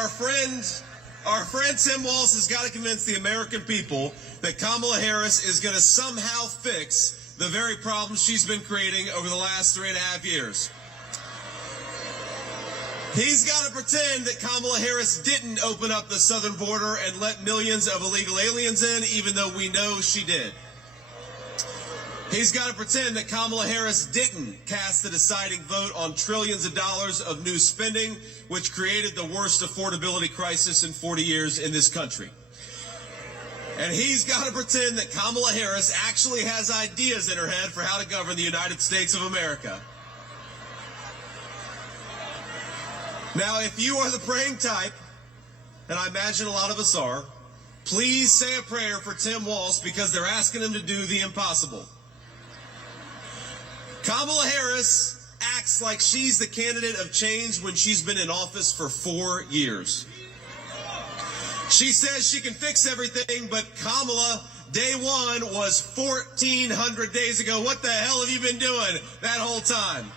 our friend Tim Walz has got to convince the American people that Kamala Harris is going to somehow fix the very problems she's been creating over the last 3.5 years. He's got to pretend that Kamala Harris didn't open up the southern border and let millions of illegal aliens in, even though we know she did. He's got to pretend that Kamala Harris didn't cast the deciding vote on trillions of dollars of new spending, which created the worst affordability crisis in 40 years in this country. And he's got to pretend that Kamala Harris actually has ideas in her head for how to govern the United States of America. Now, if you are the praying type, and I imagine a lot of us are, please say a prayer for Tim Walz because they're asking him to do the impossible. Kamala Harris acts like she's the candidate of change when she's been in office for 4 years. She says she can fix everything, but Kamala, day one was 1,400 days ago. What the hell have you been doing that whole time?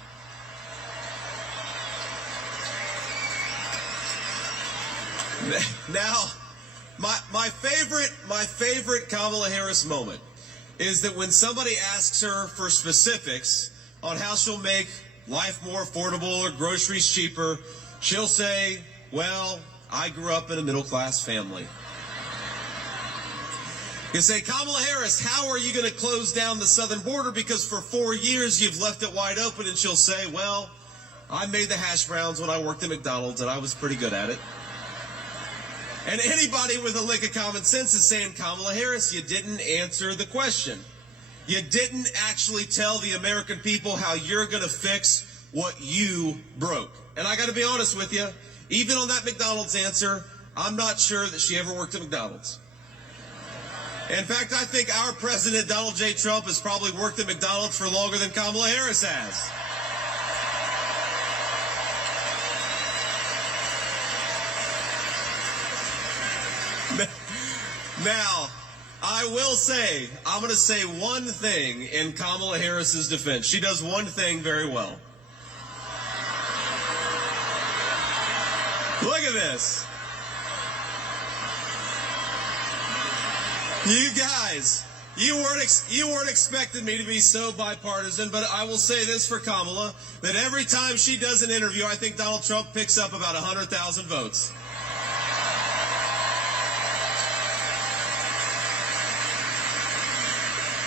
Now, my favorite Kamala Harris moment is that when somebody asks her for specifics on how she'll make life more affordable or groceries cheaper, she'll say, well, I grew up in a middle-class family. You say, Kamala Harris, how are you going to close down the southern border? Because for 4 years you've left it wide open. And she'll say, well, I made the hash browns when I worked at McDonald's, and I was pretty good at it. And anybody with a lick of common sense is saying, Kamala Harris, you didn't answer the question. You didn't actually tell the American people how you're going to fix what you broke. And I got to be honest with you, even on that McDonald's answer, I'm not sure that she ever worked at McDonald's. In fact, I think our president, Donald J. Trump, has probably worked at McDonald's for longer than Kamala Harris has. Now, I will say, I'm going to say one thing in Kamala Harris's defense. She does one thing very well. Look at this. You guys, you weren't expecting me to be so bipartisan, but I will say this for Kamala, that every time she does an interview, I think Donald Trump picks up about 100,000 votes.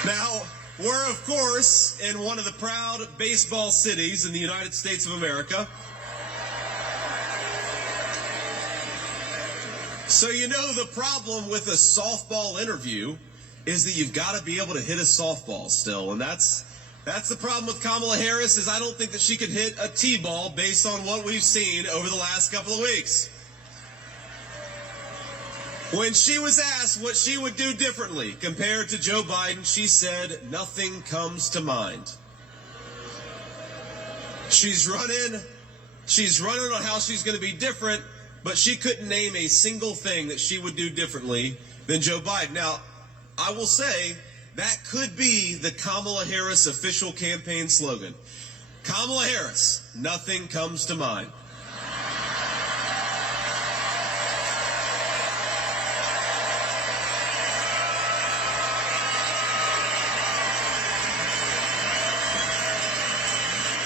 Now, we're, of course, in one of the proud baseball cities in the United States of America. So you know the problem with a softball interview is that you've got to be able to hit a softball still. And that's the problem with Kamala Harris, is I don't think that she could hit a T-ball based on what we've seen over the last couple of weeks. When she was asked what she would do differently compared to Joe Biden, she said, nothing comes to mind. She's running on how she's going to be different, but she couldn't name a single thing that she would do differently than Joe Biden. Now, I will say that could be the Kamala Harris official campaign slogan. Kamala Harris, nothing comes to mind.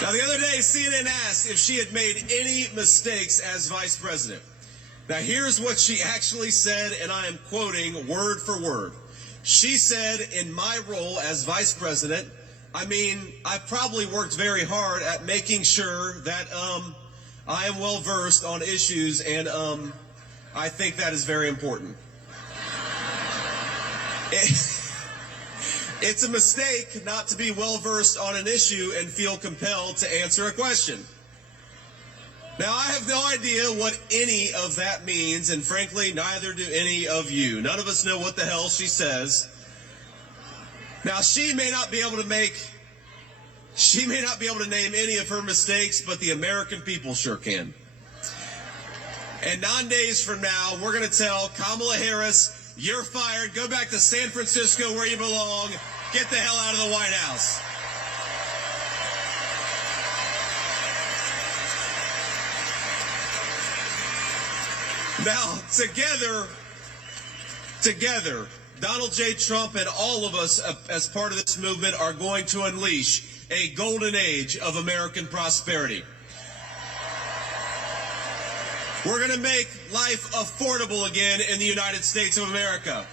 Now, the other day, CNN asked if she had made any mistakes as vice president. Now, here's what she actually said, and I am quoting word for word. She said, in my role as vice president, I've probably worked very hard at making sure that I am well versed on issues, and I think that is very important. It's a mistake not to be well-versed on an issue and feel compelled to answer a question. Now, I have no idea what any of that means, and frankly, neither do any of you. None of us know what the hell she says. Now, she may not be able to name any of her mistakes, but the American people sure can. And 9 days from now, we're going to tell Kamala Harris, you're fired. Go back to San Francisco where you belong. Get the hell out of the White House. Now, together, Donald J. Trump and all of us as part of this movement are going to unleash a golden age of American prosperity. We're going to make life affordable again in the United States of America.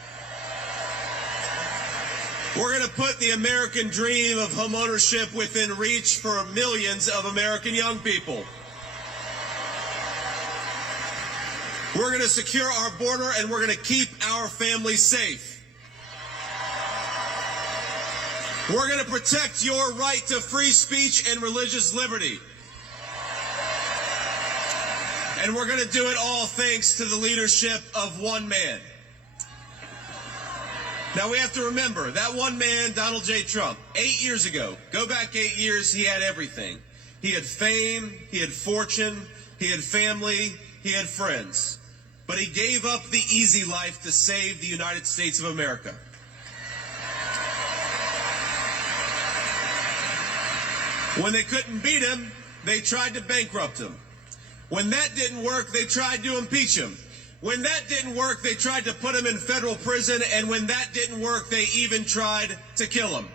We're going to put the American dream of homeownership within reach for millions of American young people. We're going to secure our border, and we're going to keep our families safe. We're going to protect your right to free speech and religious liberty. And we're going to do it all thanks to the leadership of one man. Now, we have to remember, that one man, Donald J. Trump, 8 years ago, go back 8 years, he had everything. He had fame, he had fortune, he had family, he had friends. But he gave up the easy life to save the United States of America. When they couldn't beat him, they tried to bankrupt him. When that didn't work, they tried to impeach him. When that didn't work, they tried to put him in federal prison, and when that didn't work, they even tried to kill him.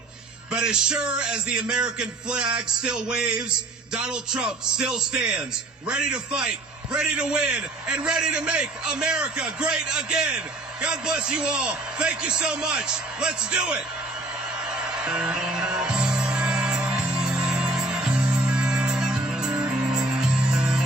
But as sure as the American flag still waves, Donald Trump still stands, ready to fight, ready to win, and ready to make America great again. God bless you all. Thank you so much. Let's do it.